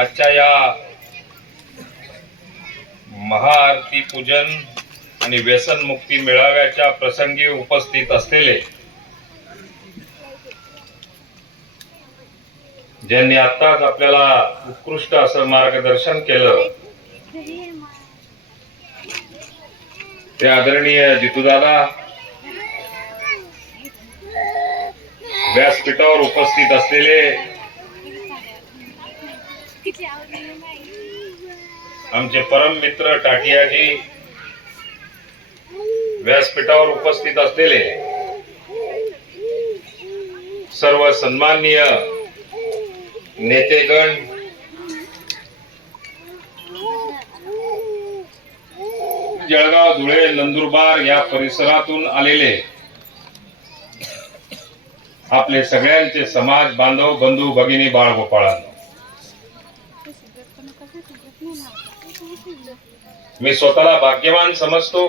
आजच्या या महाआरती पूजन आणि व्यसन मुक्ती मेळाव्याच्या प्रसंगी उपस्थित असलेले ज्यांनी आताच आपल्याला उत्कृष्ट असं मार्गदर्शन केलं ते आदरणीय जितूदादा व्यासपीठावर उपस्थित असलेले आमचे परम मित्र टाटियाजी व्यासपीठावर उपस्थित असलेले सर्व सन्माननीय नेतेगण जळगाव धुळे नंदुरबार या परिसरातून आलेले आपले सगळ्यांचे समाज बांधव बंधू भगिनी बाळगोपाळांनो मी स्वतःला भाग्यवान समजतो.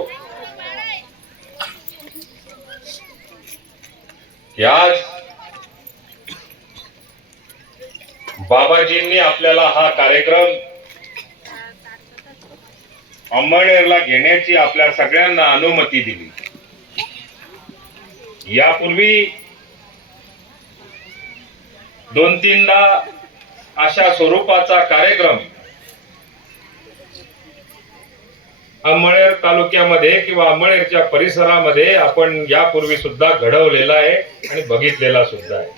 आज बाबाजींनी आपल्याला हा कार्यक्रम अंमळनेरला घेण्याची आपल्या सगळ्यांना अनुमती दिली. यापूर्वी दोन तीनदा अशा स्वरूपाचा कार्यक्रम अमळेर तालुक्यामध्ये किंवा अमळेरच्या परिसरामध्ये आपण यापूर्वी सुद्धा घडवलेला आहे आणि बघितलेला सुद्धा आहे.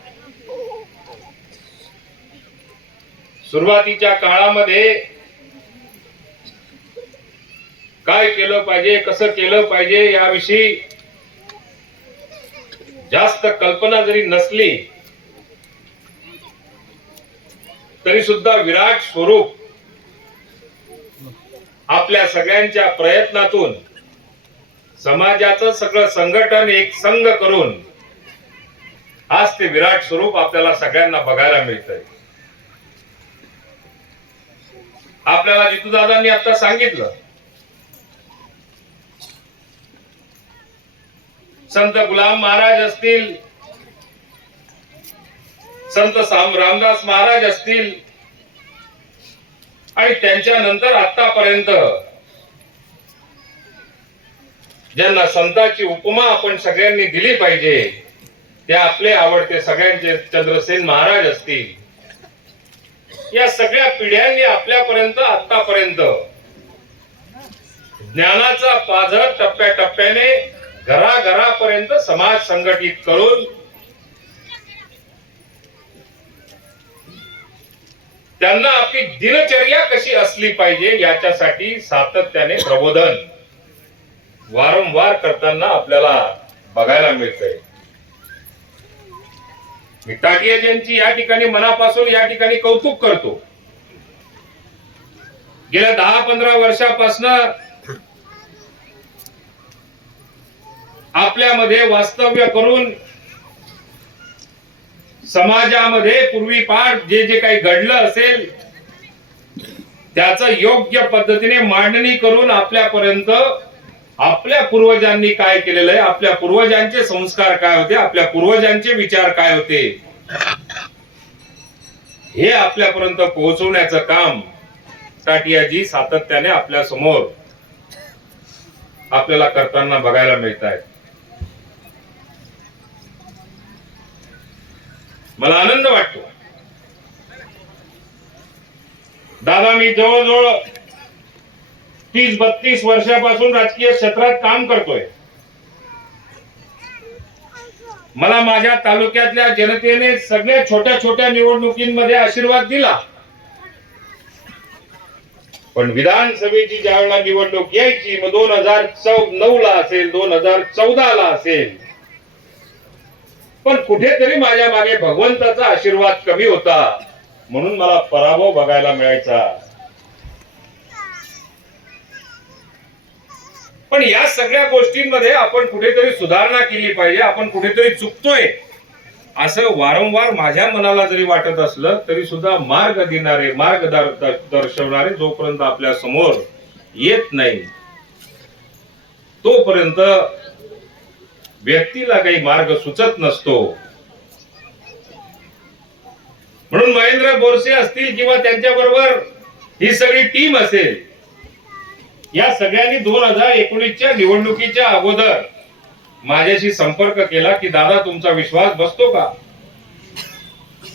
सुरुवातीच्या काळामध्ये काय केलं पाहिजे कसं केलं पाहिजे याविषयी जास्त कल्पना जरी नसली तरी सुद्धा विराट स्वरूप आपल्या सगळ्यांच्या प्रयत्नातून समाजाचं सगळं संघटन एक संघ करून आज ते विराट स्वरूप आपल्याला सगळ्यांना बघायला मिळतंय. आपल्याला जितूदादांनी आता सांगितलं संत गुलाम महाराज असतील संत साम रामदास महाराज असतील आणि त्यांच्या नंतर आतापर्यंत ज्यांना संतांची उपमा आपण सगळ्यांनी दिली पाहिजे ते आपले आवडते सगळ्यांचे चंद्रसेन महाराज असतील. या सगळ्या पिढ्यांनी आपल्यापर्यंत आतापर्यंत ज्ञानाचा पाझर टप्प्याटप्प्याने घराघरापर्यंत समाज संघटित करून त्यांना आपली दिनचर्या कशी असली पाहिजे याच्यासाठी सातत्याने प्रबोधन वारंवार करताना आपल्याला बघायला मिळतंय. मी टाटियाजींची या ठिकाणी मनापासून या ठिकाणी कौतुक करतो. गेल्या दहा पंधरा वर्षापासून आपल्यामध्ये वास्तव्य करून समाजामध्ये पूर्वी पार जे जे काही घडलं असेल त्याचं योग्य पद्धतीने मांडणी करून आपल्यापर्यंत आपल्या पूर्वजांनी काय केलेलं आहे आपल्या पूर्वजांचे संस्कार काय होते आपल्या पूर्वजांचे विचार काय होते हे आपल्यापर्यंत पोहोचवण्याचं काम साठियाजी सातत्याने आपल्यासमोर आपल्याला करताना बघायला मिळत आहे. मला आनंद वाटतो. दादा मी जवळजवळ तीस बत्तीस वर्षापासून राजकीय क्षेत्रात काम करतोय. मला माझ्या तालुक्यातल्या जनतेने सगळ्या छोट्या छोट्या निवडणुकींमध्ये आशीर्वाद दिला. पण विधानसभेची ज्या वेळेला निवडणूक यायची मग दोन हजार चौ नऊ ला असेल दोन हजार चौदा ला असेल पण कुठेतरी माझ्या मागे भगवंताचा आशीर्वाद कमी होता. म्हणून मला पराभव बघायला मिळायचा. पण या सगळ्या गोष्टींमध्ये आपण कुठेतरी सुधारणा केली पाहिजे आपण कुठेतरी चुकतोय. असं वारंवार माझ्या मनाला जरी वाटत असलं तरी सुद्धा मार्ग देणारे मार्ग दर्शवणारे जोपर्यंत आपल्यासमोर येत नाही तोपर्यंत व्यक्तीला काही मार्ग सुचत नसतो. म्हणून महेंद्र बोरसे असतील किंवा त्यांच्या बरोबर ही सगळी टीम असेल या सगळ्यांनी दोन हजार एकोणीसच्या निवडणुकीच्या अगोदर माझ्याशी संपर्क केला की दादा तुमचा विश्वास बसतो का?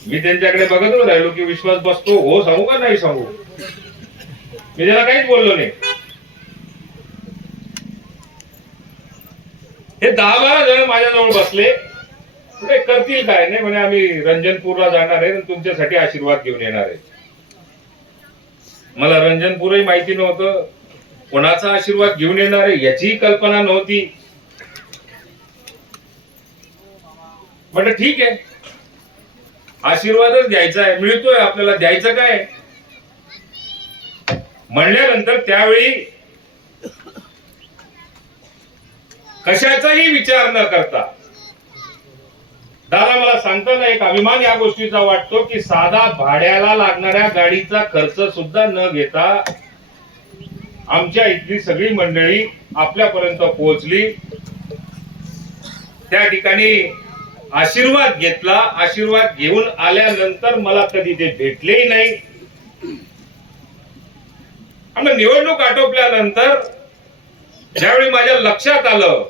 मी त्यांच्याकडे बघत राहिलो की विश्वास बसतो हो सांगू का नाही सांगू? मी त्याला काहीच बोललो नाही. हे दहा बारा जण माझ्याजवळ बसले. पुढे करतील काय नाही म्हणे आम्ही रंजनपूरला जाणार आहे आणि तुमच्यासाठी आशीर्वाद घेऊन येणार आहे. मला रंजनपूरही माहिती नव्हतं. कोणाचा आशीर्वाद घेऊन येणार आहे याचीही कल्पना नव्हती. म्हटलं ठीक आहे. आशीर्वादच द्यायचा आहे मिळतोय आपल्याला द्यायचं काय म्हणल्यानंतर त्यावेळी कशाचाही विचार न करता. दादा मला सांगताना एक अभिमान या गोष्टीचा वाटतो की साधा भाड्याला लागणाऱ्या गाडीचा खर्च सुद्धा न घेता आमच्या इथली सगळी मंडळी आपल्यापर्यंत पोहोचली. त्या ठिकाणी आशीर्वाद घेतला. आशीर्वाद घेऊन आल्यानंतर मला कधी ते भेटलेही नाही. आणि निवडणूक आटोपल्यानंतर ज्यावेळी माझ्या लक्षात आलं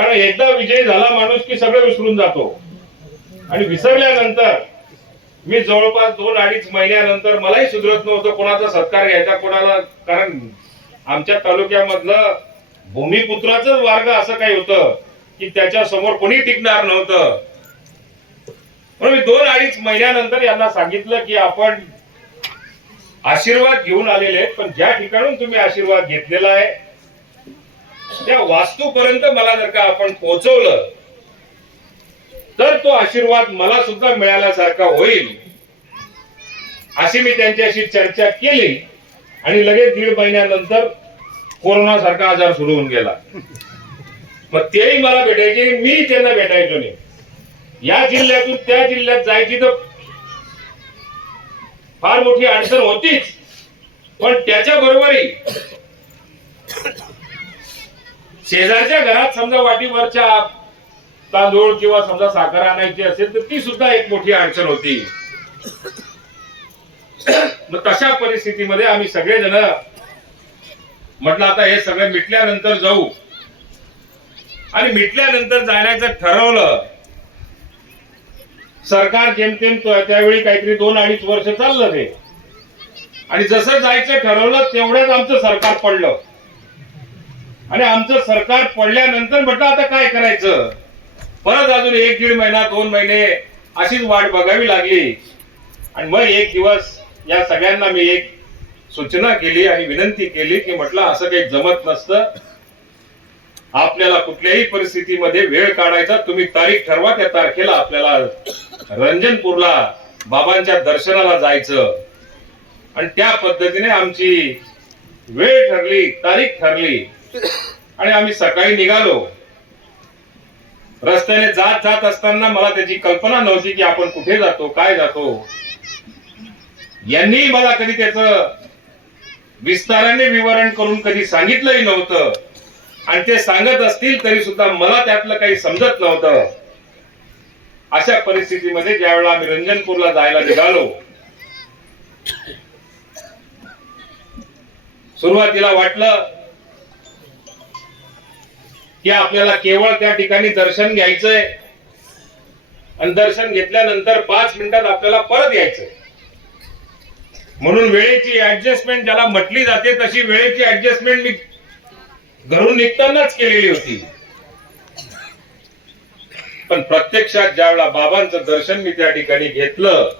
कारण एकदा विजयी झाला माणूस की सगळं विसरून जातो. आणि विसरल्यानंतर मी जवळपास दोन अडीच महिन्यानंतर मलाही सुधरत नव्हतं कोणाचा सत्कार घ्यायचा कोणाला कारण आमच्या तालुक्यामधलं भूमिपुत्राच वर्ग असं काही होतं की त्याच्यासमोर कोणी टिकणार नव्हतं. म्हणून मी दोन अडीच महिन्यानंतर यांना सांगितलं की आपण आशीर्वाद घेऊन आलेले आहेत पण ज्या ठिकाणून तुम्ही आशीर्वाद घेतलेला आहे त्या वास्तूपर्यंत मला जर का आपण पोहोचवलं तर तो आशीर्वाद मला सुद्धा मिळाल्यासारखा होईल अशी मी त्यांच्याशी चर्चा केली आणि लगेच दीड महिन्यानंतर कोरोना सारखा आजार सुरू होऊन गेला. मग तेही मला भेटायचे आणि मी त्यांना भेटायचो नाही. या जिल्ह्यातून त्या जिल्ह्यात जायची तर फार मोठी अडचण होतीच. पण त्याच्या बरोबरही शेजारच्या घरात समजा वाटीवरच्या तांदूळ किंवा समजा साखर आणायची असेल तर ती सुद्धा एक मोठी अडचण होती. मग तशा परिस्थितीमध्ये आम्ही सगळेजण म्हटलं आता हे सगळं मिटल्यानंतर जाऊ. आणि मिटल्यानंतर जाण्याचं ठरवलं. सरकार जेमतेम त्यावेळी काहीतरी दोन अडीच वर्ष चाललं ते. आणि जसं जायचं ठरवलं तेवढ्याच आमचं सरकार पडलं. आणि आमचं सरकार पडल्यानंतर म्हटलं आता काय करायचं? परत अजून एक दीड महिना दोन महिने अशीच वाट बघावी लागली. आणि मग एक दिवस या सगळ्यांना मी एक सूचना केली आणि विनंती केली की म्हटलं असं काही जमत नसतं. आपल्याला कुठल्याही परिस्थितीमध्ये वेळ काढायचा तुम्ही तारीख ठरवा त्या तारखेला आपल्याला रंजनपूरला बाबांच्या दर्शनाला जायचं. आणि त्या पद्धतीने आमची वेळ ठरली तारीख ठरली. आणि आम्ही सकाळी निघालो. रस्त्याने जात जात असताना मला त्याची कल्पना नव्हती की आपण कुठे जातो काय जातो. यांनी मला कधी त्याच विस्ताराने विवरण करून कधी सांगितलंही नव्हतं. आणि ते सांगत असतील तरी सुद्धा मला त्यातलं काही समजत नव्हतं. अशा परिस्थितीमध्ये ज्यावेळेला आम्ही रंजनपूरला जायला निघालो सुरुवातीला वाटलं की आपल्याला केवळ त्या ठिकाणी दर्शन घ्यायचंय. आणि दर्शन घेतल्यानंतर पाच मिनिटात आपल्याला परत यायचंय. म्हणून वेळेची ऍडजस्टमेंट ज्याला म्हटली जाते तशी वेळेची ऍडजस्टमेंट मी घरून निघतानाच केलेली होती. पण प्रत्यक्षात ज्यावेळेला बाबांचं दर्शन मी त्या ठिकाणी घेतलं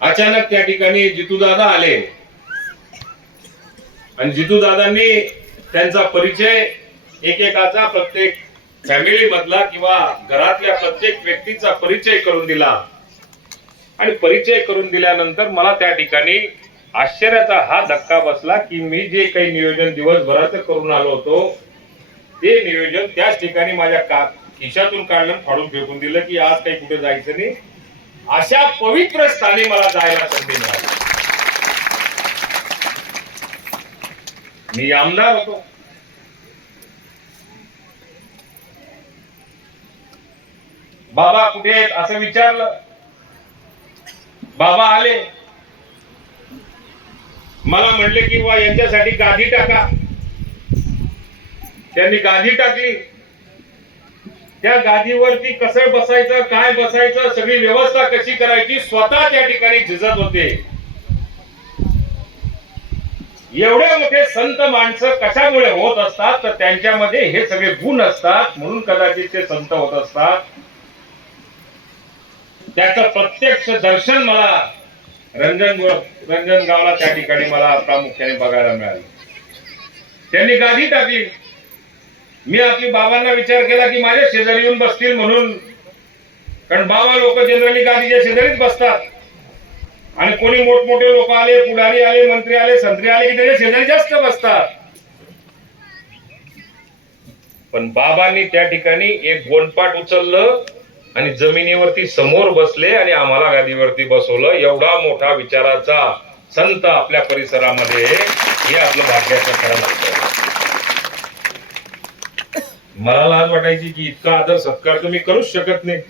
अचानक त्या ठिकाणी जितूदादा आले. आणि जितूदादांनी त्यांचा परिचय एकेकाचा प्रत्येक फॅमिली मधला किंवा घरातल्या प्रत्येक व्यक्तीचा परिचय करून दिला. आणि परिचय करून दिल्यानंतर मला त्या ठिकाणी आश्चर्याचा हा धक्का बसला की मी जे काही नियोजन दिवसभराचं करून आलो होतो ते नियोजन त्याच ठिकाणी माझ्या का खिशातून काढलं फाडून फेकून दिलं की आज काही कुठे जायचं नाही. अशा पवित्र स्थानी मला जायला संधी मिळाली. मी आमदार होतो. बाबा कुठे आहेत असं विचारलं. बाबा आले. मला म्हणले की वा यांच्यासाठी गादी टाका. त्यांनी गादी टाकली. त्या गादीवरती कसं बसायचं काय बसायचं सगळी व्यवस्था कशी करायची स्वतः त्या ठिकाणी झिजत होते. एवढे मोठे संत माणसं कशामुळे होत असतात? तर त्यांच्यामध्ये हे सगळे गुण असतात. म्हणून कदाचित ते संत होत असतात. त्याचं प्रत्यक्ष दर्शन मला रंजन रंजनगावला त्या ठिकाणी मला प्रामुख्याने बघायला मिळालं. त्यांनी गादी टाकली. मी आपली बाबांना विचार केला की माझ्या शेजारी येऊन बसतील म्हणून. कारण बाबा लोक जनरली गादीच्या शेजारीच बसतात. आणि कोणी मोठमोठे लोक आले पुढारी आले मंत्री आले संत्री आले की त्याच्या शेजारी जास्त बसतात. पण बाबांनी त्या ठिकाणी एक गोंडपाट उचललं आणि जमिनीवरती समोर बसले आणि आम्हाला गादीवरती बसवलं. एवढा मोठा विचाराचा संत आपल्या परिसरामध्ये हे आपलं भाग्याचं खरं लागतं मला लाज वाटायची की इतका आदर सत्कार तुम्ही करूच शकत नाही.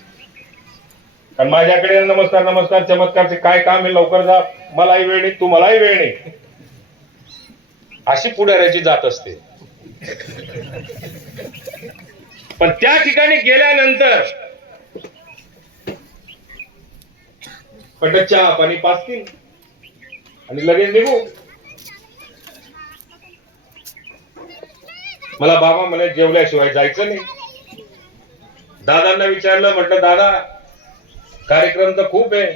कारण माझ्याकडे नमस्कार नमस्कार चमत्कारचे काय काम आहे लवकर जा. मलाही वेळ नाही तुम्हालाही वेळ नाही. अशी पुढाऱ्याची जात असते. पण त्या ठिकाणी गेल्यानंतर पण चहा पाणी पाचतील. आणि लगेच निघू. मला बाबा म्हणे जेवल्याशिवाय जायचं नाही. दादांना विचारलं म्हटलं दादा कार्यक्रम तर खूप आहे.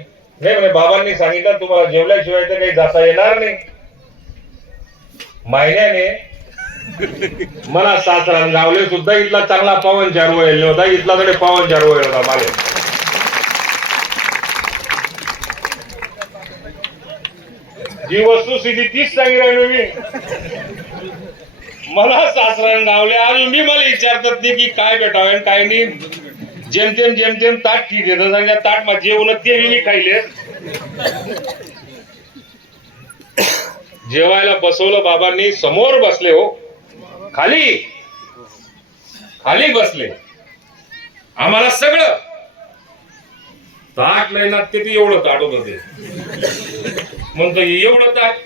हे म्हणजे बाबांनी सांगितलं तुम्हाला जेवल्याशिवाय तर काही जाता येणार नाही. महिन्याने मला सासरा गावले सुद्धा इथला चांगला पवन चारू येईल. होता इथला कडे पवन चारू येईल होता मागे. जी वस्तुस्थिती तीच सांगी राहिलो मी. मला सासरा गावले अजून मी मला विचारतात नाही की काय भेटावे आणि काय नाही. जेमतेम जेमतेम ताट ठीक आहे. सांगा ताट मा जेवण ते खायले जेवायला बसवलं बाबांनी समोर बसले हो. खाली. खाली बसले. आम्हाला सगळं. ताट लय ना ते एवढं बघ ते. म्हणतो एवढं ताट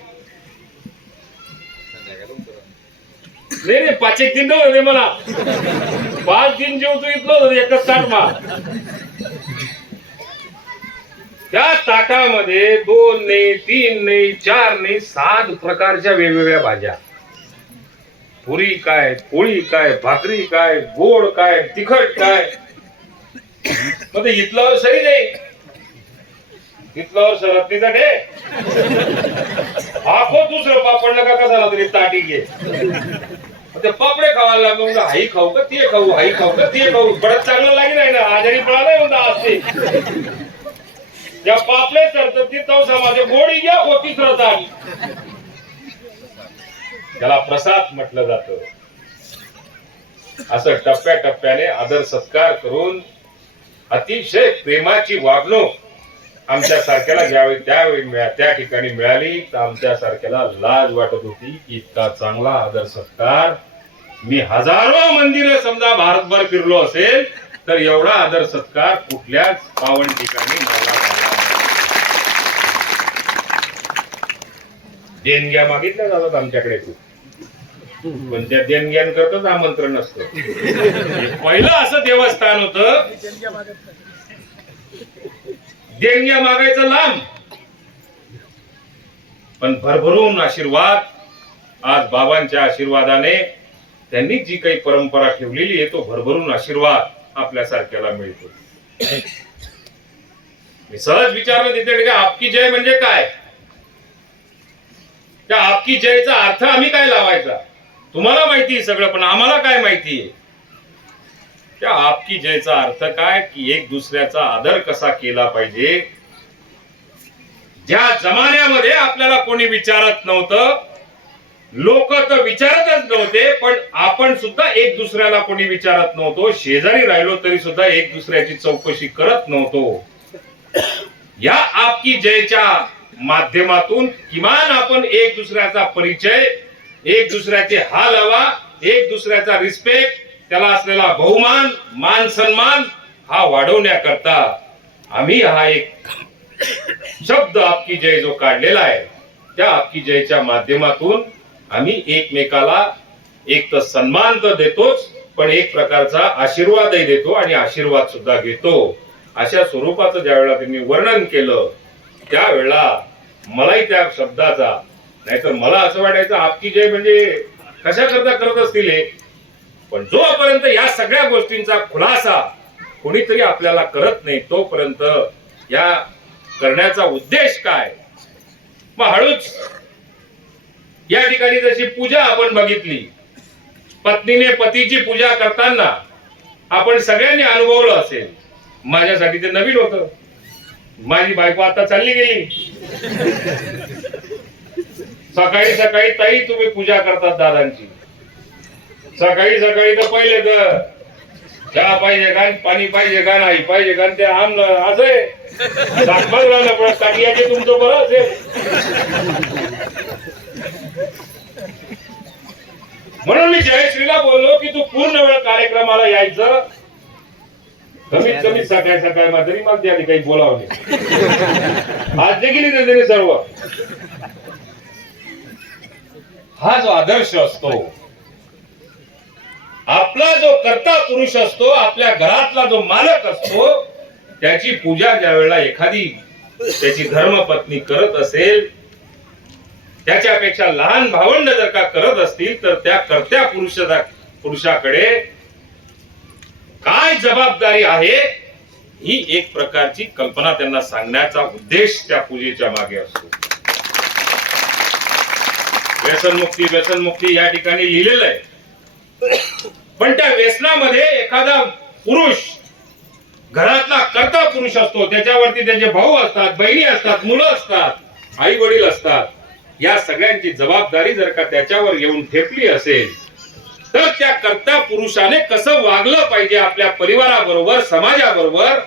नाही नाही पाच एक दिन होते मला. पाच दिन जेवतो इथलं एकच ताट मा त्या ताटामध्ये दोन नाही तीन नाही चार नाही सात प्रकारच्या वेगवेगळ्या भाज्या. पुरी काय पोळी काय भाकरी काय गोड काय तिखट काय. मग ते इथलं सरी नाही इथला सरत डे आखो दुसरं पापडलं का कसा तरी ताटी घे. ते पापडे खावायला लागलो म्हणजे आई खाऊ का? ते खाऊ हाई खाऊ का? ते खाऊ. बरंच चांगलं लागेल आहे ना? आजारी पडायला म्हणता असते ज्या पापले तर ती तव समाजे गोडी घ्या होती ताट त्याला प्रसाद म्हटलं जात. असं टप्प्या टप्प्याने आदर सत्कार करून अतिशय प्रेमाची वागणूक आमच्या सारख्याला ज्यावेळी त्यावेळी मिळा त्या ठिकाणी मिळाली तर आमच्या सारख्याला लाज वाटत होती. की इतका चांगला आदर सत्कार. मी हजारो मंदिर समजा भारतभर फिरलो असेल तर एवढा आदर सत्कार कुठल्याच पावन ठिकाणी मला देणग्या मागितल्या जातात आमच्याकडे खूप. पण त्या देणग्यांकरताच आमंत्रण असतं. पहिलं असं देवस्थान होतं. देणग्या मागायचं लांब. पण भरभरून आशीर्वाद आज बाबांच्या आशीर्वादाने त्यांनी जी काही परंपरा ठेवलेली आहे तो भरभरून आशीर्वाद आपल्या सारख्याला मिळतो. मी सहज विचारलं तिथे की आपकी जय म्हणजे काय? त्या आपकी जयचा अर्थ आम्ही काय लावायचा? तुम्हाला माहिती सगळं पण आम्हाला काय माहिती आहे? त्या आपकी जयचा अर्थ काय की एक दुसऱ्याचा आदर कसा केला पाहिजे? ज्या जमान्यामध्ये आपल्याला कोणी विचारत नव्हतं लोक तर विचारतच नव्हते पण आपण सुद्धा एक दुसऱ्याला कोणी विचारत नव्हतो शेजारी राहिलो तरी सुद्धा एक दुसऱ्याची चौकशी करत नव्हतो. या आपकी जयच्या माध्यमातून किमान आपण एक दुसऱ्याचा परिचय एक दुसऱ्याचे हाल हवा एक दुसऱ्याचा रिस्पेक्ट त्याला असलेला बहुमान मान सन्मान हा वाढवण्याकरता आम्ही हा एक शब्द आपकी जय जो काढलेला आहे त्या आपकी जयच्या माध्यमातून आम्ही एकमेकाला एक तर सन्मान तर देतोच पण एक प्रकारचा आशीर्वादही देतो आणि आशीर्वाद सुद्धा घेतो. अशा स्वरूपाचं ज्या वेळेला त्यांनी वर्णन केलं त्यावेळेला मलाही त्या शब्दाचा नाहीतर मला असं वाटायचं आपकी जय म्हणजे कशा करता करत असतील पण जोपर्यंत या सगळ्या गोष्टींचा खुलासा कोणीतरी आपल्याला करत नाही तोपर्यंत या करण्याचा उद्देश काय? मग हळूच या ठिकाणी जशी पूजा आपण बघितली पत्नीने पतीची पूजा करताना आपण सगळ्यांनी अनुभवलं असेल माझ्यासाठी ते नवीन होतं. माझी बायको आता चालली गेली. सकाळी सकाळी ताई तुम्ही पूजा करतात दादांची. सकाळी सकाळी तर पहिले तर चहा पाहिजे का पाणी पाहिजे का नाही पाहिजे का ते आणलं असे आहे. राहिलं पण काटियाचे तुमचं बरं असेल. म्हणून मी जयश्रीला बोललो की तू पूर्ण वेळ कार्यक्रमाला यायचं. कमीत कमी सकाळ सकाळ मात्र मग त्या काही बोलावं आज देखील त्यांनी सर्व. हा जो आदर्श असतो. आपला जो कर्ता पुरुष असतो आपल्या घरातला जो मालक असतो त्याची पूजा ज्या वेळेला एखादी त्याची धर्मपत्नी करत असेल त्याच्यापेक्षा लहान भावंड जर का करत असतील तर त्या कर्त्या पुरुषा पुरुषाकडे काय जबाबदारी आहे ही एक प्रकारची कल्पना त्यांना सांगण्याचा उद्देश त्या पूजेच्या मागे असतो. व्यसनमुक्ती व्यसनमुक्ती या ठिकाणी लिहिलेलं आहे. पण त्या व्यसनामध्ये एखादा पुरुष घरातला कर्ता पुरुष असतो त्याच्यावरती त्याचे भाऊ असतात बहिणी असतात मुलं असतात आई वडील असतात या सगळ्यांची जबाबदारी जर का त्याच्यावर येऊन ठेपली असेल तर त्या कर्ता पुरुषाने कसं वागलं पाहिजे आपल्या परिवाराबरोबर समाजाबरोबर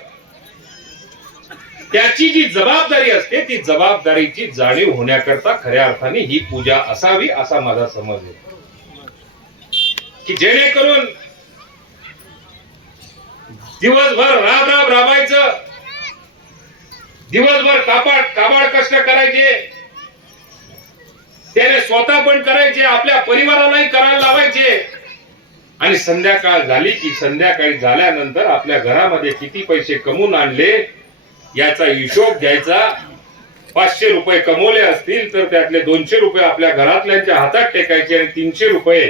त्याची जी जबाबदारी असते ती जबाबदारीची जाणीव होण्याकरता खऱ्या अर्थाने ही पूजा असावी असा माझा समज आहे. की जेणेकरून दिवसभर राब राब राबायचं दिवसभर कापाड काबाड कष्ट करायचे त्याने स्वतः पण करायचे आपल्या परिवारालाही करायला लावायचे. आणि संध्याकाळ झाली की संध्याकाळी झाल्यानंतर आपल्या घरामध्ये किती पैसे कमवून आणले याचा हिशोब घ्यायचा. पाचशे रुपये कमवले असतील तर त्यातले दोनशे रुपये आपल्या घरातल्यांच्या हातात टेकायचे आणि तीनशे रुपये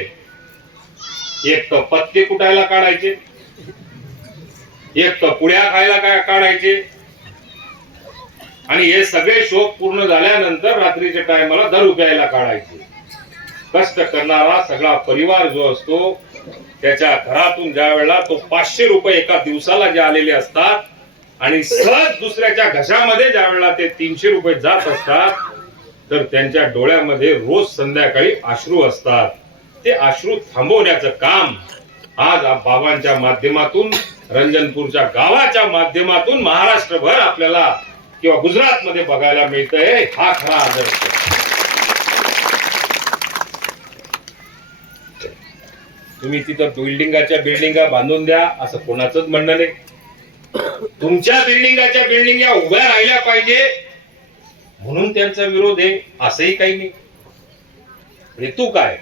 एक तर पत्ते कुटायला काढायचे. एक तर पुड्या खायला काय काढायचे. आणि हे सगळे शोक पूर्ण झाल्यानंतर रात्रीच्या टायमाला दारू प्यायला काढायचे. कष्ट करणारा सगळा परिवार जो असतो त्याच्या घरातून ज्या वेळेला तो पाचशे रुपये एका दिवसाला जे आलेले असतात आणि सहज दुसऱ्याच्या घशामध्ये ज्या वेळेला ते तीनशे रुपये जात असतात तर त्यांच्या डोळ्यामध्ये रोज संध्याकाळी अश्रू असतात. ते अश्रू थांबवण्याचं काम आज बाबांच्या माध्यमातून रंजनपूरच्या गावाच्या माध्यमातून महाराष्ट्रभर आपल्याला किंवा गुजरात मध्ये बघायला मिळतंय. हा खरा आदर्श तुम्ही तिथं बिल्डिंगाच्या बिल्डिंगा बांधून द्या असं कोणाचंच म्हणणं नाही. तुमच्या बिल्डिंगाच्या बिल्डिंगा उभ्या राहिल्या पाहिजे. म्हणून त्यांचा विरोध आहे असंही काही नाही. हेतू काय?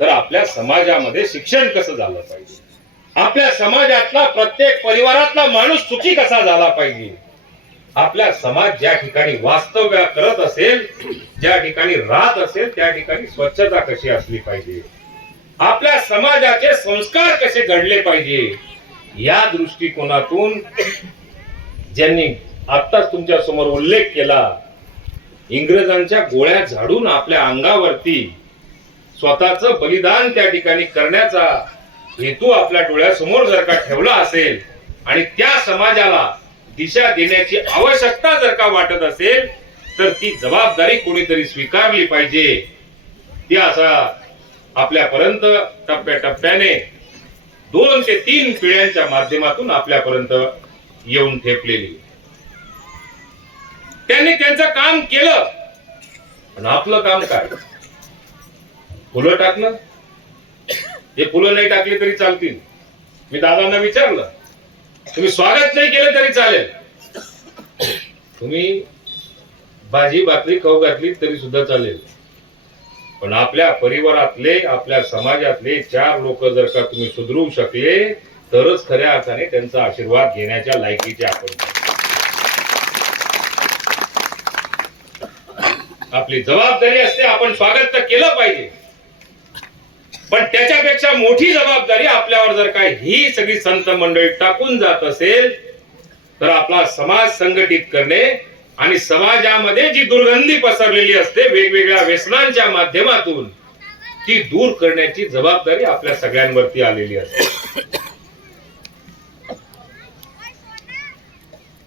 तर आपल्या समाजामध्ये शिक्षण कसं झालं पाहिजे? आपल्या समाजातला प्रत्येक परिवारातला माणूस सुखी कसा झाला पाहिजे? आपल्या समाज ज्या ठिकाणी वास्तव्य करत असेल ज्या ठिकाणी राहत असेल त्या ठिकाणी स्वच्छता कशी असली पाहिजे? आपल्या समाजाचे संस्कार कसे घडले पाहिजे? या दृष्टिकोनातून ज्यांनी आत्ताच तुमच्यासमोर उल्लेख केला इंग्रजांच्या गोळ्या झाडून आपल्या अंगावरती स्वतःच बलिदान त्या ठिकाणी करण्याचा हेतू आपल्या डोळ्यासमोर जर का ठेवला असेल आणि त्या समाजाला दिशा देण्याची आवश्यकता जर का वाटत असेल तर ती जबाबदारी कोणीतरी स्वीकारली पाहिजे. ती असा आपल्यापर्यंत टप्प्याटप्प्याने दोन ते तीन पिढ्यांच्या माध्यमातून आपल्यापर्यंत येऊन ठेपलेली. त्यांनी त्यांचं काम केलं. पण आपलं काम काय? फुलं टाकलं हे फुलं नाही टाकली तरी चालतील. मी दादांना विचारलं तुम्ही स्वागत नाही केलं तरी चालेल. तुम्ही भाजी भाकरी खाऊ घातली तरी सुद्धा चालेल. पण आपल्या परिवारातले आपल्या समाजातले चार लोक जर का तुम्ही सुधरू शकले तरच खऱ्या अर्थाने त्यांचा आशीर्वाद घेण्याच्या लायकीचे आपण आपली जबाबदारी असते आपण स्वागत तर केलं पाहिजे. पण त्याच्यापेक्षा मोठी जबाबदारी आपल्यावर जर काय ही सगळी संत मंडळी टाकून जात असेल तर आपला समाज संघटित करणे आणि समाजामध्ये जी दुर्गंधी पसरलेली असते वेगवेगळ्या व्यसनांच्या माध्यमातून ती दूर करण्याची जबाबदारी आपल्या सगळ्यांवरती आलेली असते.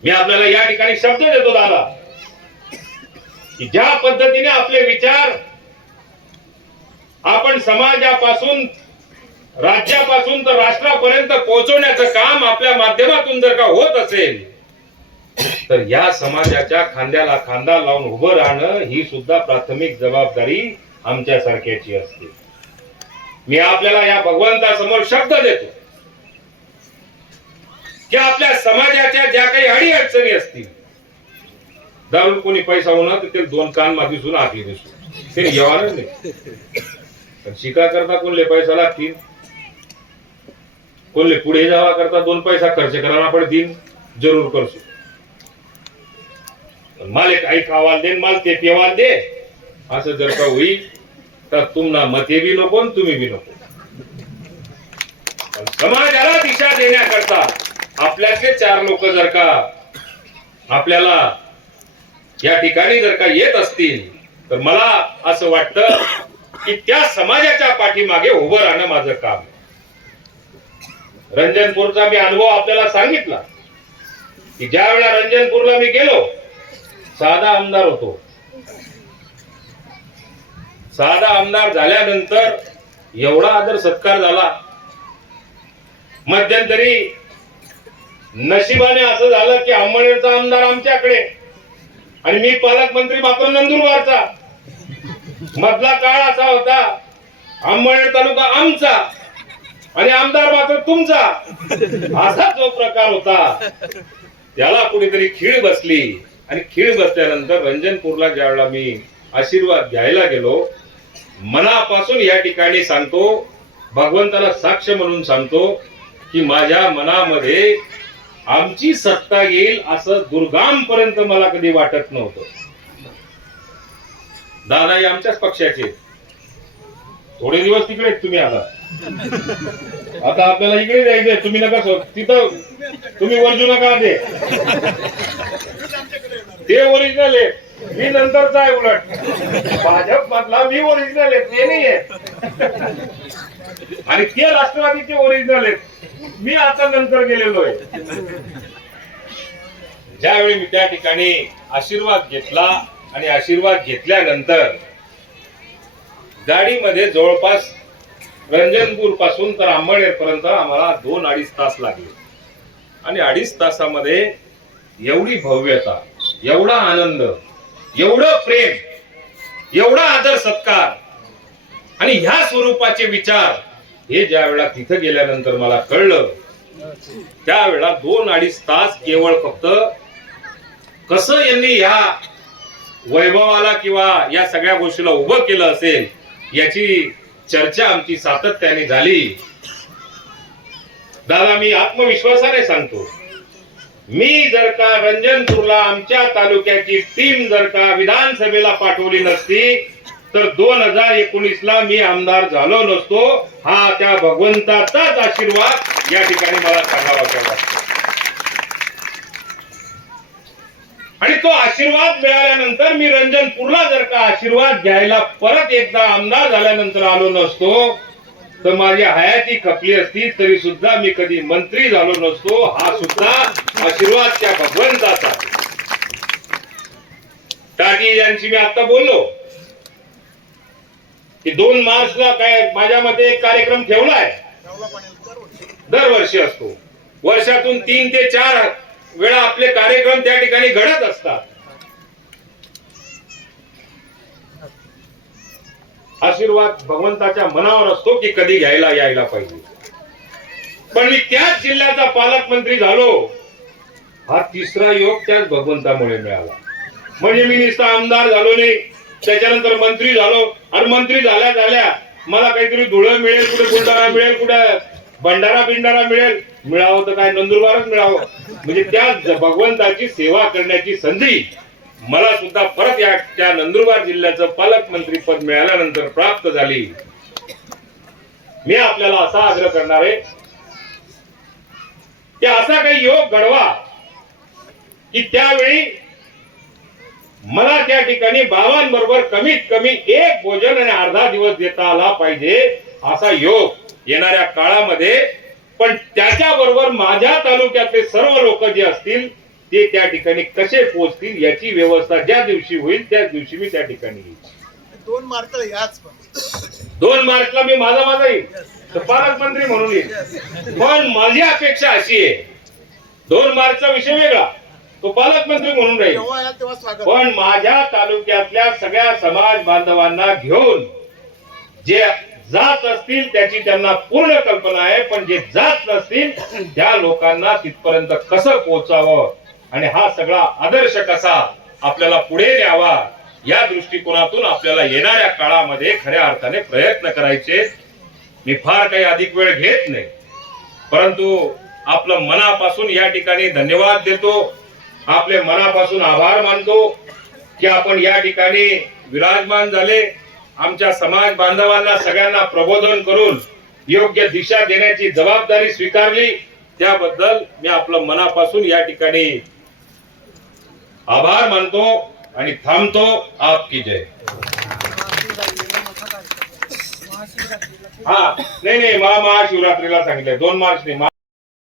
मी आपल्याला या ठिकाणी शब्द देतो दादा की ज्या पद्धतीने आपले विचार आपण समाजापासून राज्यापासून तर राष्ट्रापर्यंत पोहोचवण्याचं काम आपल्या माध्यमातून जर का होत असेल तर या समाजाच्या खांद्याला खांदा लावून उभं राहणं ही सुद्धा प्राथमिक जबाबदारी आमच्या सारख्याची असते. मी आपल्याला या भगवंतासमोर शब्द देतो की आपल्या समाजाच्या ज्या काही अडी अडचणी असतील दारून कोणी पैसा होणार तर ते दोन कान मागे दिसून आधी दिसू ते जेवणार नाही. शिका करता कोणले पैसा लागतील? कोणले पुढे जावा करता दोन पैसा खर्च करावा पडतील जरूर करसू पण माल एक आई खावाल दे माल ते पेवाल दे. असं जर का होईल तर तुम्हाला मते बी नको तुम्ही बी नको. समाजाला दिशा देण्याकरता आपल्यातले चार लोक जर का आपल्याला या ठिकाणी जर का येत असतील तर मला असं वाटतं की त्या समाजाच्या पाठीमागे उभं राहणं माझं काम आहे. रंजनपूरचा मी अनुभव आपल्याला सांगितला. की ज्या वेळा रंजनपूरला मी गेलो साधा आमदार होतो. साधा आमदार झाल्यानंतर एवढा आदर सत्कार झाला. मध्यंतरी नशिबाने असं झालं की अंमळनेरचा आमदार आमच्याकडे. आणि मी पालकमंत्री मात्र नंदुरबारचा. मधला काळ असा होता अंमळनेर तालुका आमचा आणि आमदार मात्र तुमचा. असा जो प्रकार होता त्याला कुणीतरी खीळ बसली आणि खीळ बसल्यानंतर रंजनपूरला ज्या वेळेला मी आशीर्वाद घ्यायला गेलो मनापासून या ठिकाणी सांगतो भगवंताला साक्ष म्हणून सांगतो की माझ्या मनामध्ये आमची सत्ता येईल असं दुर्गाम पर्यंत मला कधी वाटत नव्हतं. दादा हे आमच्याच पक्षाचे थोडे दिवस तिकडे आहेत तुम्ही आता. आता आपल्याला इकडे जायचंय. तुम्ही नका तिथं तुम्ही वर्जू नका दे ते ओरिजिनल आहे मी नंतरचा आहे उलट. भाजप मधला मी ओरिजिनल आहे. ते नाही आहे आणि ते राष्ट्रवादीचे ओरिजिनल आहेत. मी आता नंतर गेलेलो आहे. ज्यावेळी मी त्या ठिकाणी आशीर्वाद घेतला आणि आशीर्वाद घेतल्यानंतर गाडीमध्ये जवळपास रंजनपूरपासून तर अंबळनेर आम्हाला दोन अडीच तास लागले. आणि अडीच तासामध्ये एवढी भव्यता एवढा आनंद एवढं प्रेम एवढा आदर सत्कार आणि ह्या स्वरूपाचे विचार हे ज्या वेळा तिथं गेल्यानंतर मला कळलं त्यावेळा दोन अडीच तास केवळ फक्त कसं यांनी ह्या वैभवाला किंवा या सगळ्या गोष्टीला उभं केलं असेल याची चर्चा आमची सातत्याने झाली. दादा मी आत्मविश्वासाने सांगतो. मी जर का रंजनपूरला आमच्या तालुक्याची टीम जर का विधानसभेला पाठवली नसती तर दोन हजार एकोणीस ला मी आमदार झालो नसतो. हा त्या भगवंताचाच आशीर्वाद या ठिकाणी मला सांगावा वाटतो आणि तो आशीर्वाद मिळाल्यानंतर मी रंजनपूरला जर का आशीर्वाद घ्यायला परत एकदा आमदार झाल्यानंतर आलो नसतो तर माझी हयाती खपली असती तरी सुद्धा मी कधी मंत्री झालो नसतो हा सुद्धा आशीर्वाद त्या भगवंताचा. टाटी यांची मी आता बोललो. की दोन मार्चला काय माझ्या मते एक कार्यक्रम ठेवलाय. दरवर्षी असतो. वर्षातून तीन ते चार वेळा आपले कार्यक्रम त्या ठिकाणी घडत असतात. आशीर्वाद भगवंताच्या मनावर असतो की कधी घ्यायला यायला पाहिजे. पण मी त्याच जिल्ह्याचा पालकमंत्री झालो हा तिसरा योग त्याच भगवंतामुळे मिळाला. म्हणजे मी नुसता आमदार झालो नाही त्याच्यानंतर मंत्री झालो. आणि मंत्री झाल्या झाल्या मला काहीतरी धुळं मिळेल कुठे बुलढाणा मिळेल कुठे भंडारा बिंडारा मिळेल. मिळावं तर काय नंदुरबारच मिळावं. म्हणजे त्या भगवंताची सेवा करण्याची संधी मला सुद्धा परत या त्या नंदुरबार जिल्ह्याचं पालकमंत्री पद मिळाल्यानंतर प्राप्त झाली. मी आपल्याला असा आग्रह करणार आहे की असा काही योग घडवा की त्यावेळी मला त्या ठिकाणी बाबांबरोबर कमीत कमी एक भोजन आणि अर्धा दिवस देता आला पाहिजे. असा योग येणाऱ्या काळामध्ये पण त्याच्याबरोबर माझ्या तालुक्यातले सर्व लोक जे असतील ते त्या ठिकाणी कसे पोहोचतील याची व्यवस्था ज्या दिवशी होईल त्याच दिवशी मी त्या ठिकाणी येईल दोन मार्क याच दोन मार्चला मी माझा माझा येईल तर पालकमंत्री म्हणून येईल पण माझी अपेक्षा अशी आहे दोन मार्चचा विषय वेगळा. तो पालकमंत्री म्हणून राहील. पण माझ्या तालुक्यातल्या सगळ्या समाज बांधवांना घेऊन जे जात असतील त्याची त्यांना पूर्ण कल्पना आहे पण जे जात नसतील त्या लोकांना तिथपर्यंत कसं पोहोचावं? आणि हा सगळा आदर्श कसा आपल्याला पुढे न्यावा? या दृष्टिकोनातून आपल्याला येणाऱ्या काळामध्ये खऱ्या अर्थाने प्रयत्न करायचे. मी फार काही अधिक वेळ घेत नाही. परंतु आपलं मनापासून या ठिकाणी धन्यवाद देतो. आपले मनापासून आभार मानतो की आपण या ठिकाणी विराजमान झाले. आमच्या समाज बांधवांना सगळ्यांना प्रबोधन करून योग्य दिशा देण्याची जबाबदारी स्वीकारली त्याबद्दल मी आपलं मनापासून या ठिकाणी आभार मानतो आणि थांबतो. आपकी जय. हा नाही नाही महा महाशिवरात्रीला सांगितलंय. दोन मार्च नाही